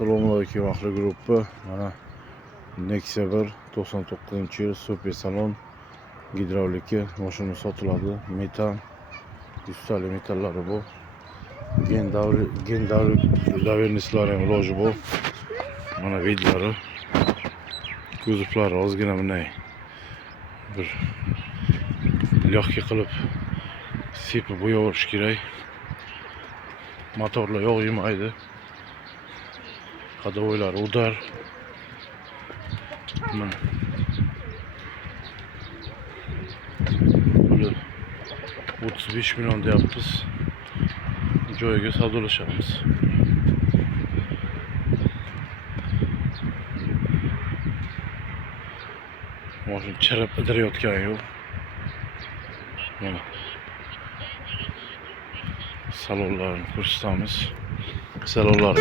Assalomualaikum ahli gruppi. Mana Nexia 1 99-yil super salon gidravlika mashina sotiladi. Metan 100 tali metallari bu. Gen davernislari ham iloji bu. Mana vidlari. Kuzovlari ozgina bunday bir lyoqqa qilib sepib bo'yaverish kerak. Motorlar yog' yemaydi. Hadovoylar udar. Mana 35 milyon deyapmiz. Joyiga savdolashamiz. Mashina chirib idirayotgani yo'q. Mana salonlarni ko'rsatamiz. Salonlar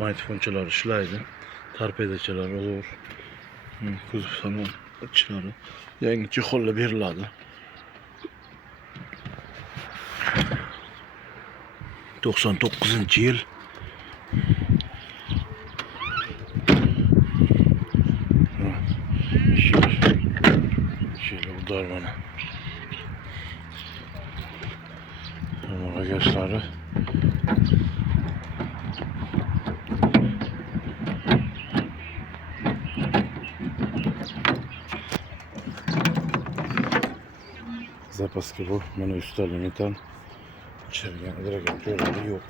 maytfonchalar ishlaydi. Torpedachalar olur. Kuzov salon ichlari yangi chexollar beriladi. 99-yil. Şöyle udar mana. Mana gashlari. Zapaska bu. Mana üstali metan. İçeriden idragan joylari yo'q.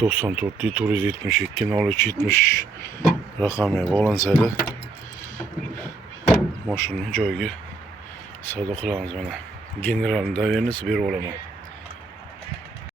94 472 0370 raqamga bog'lansaydi mashina joyiga savdo qilamiz. Mana general davernis berib olaman.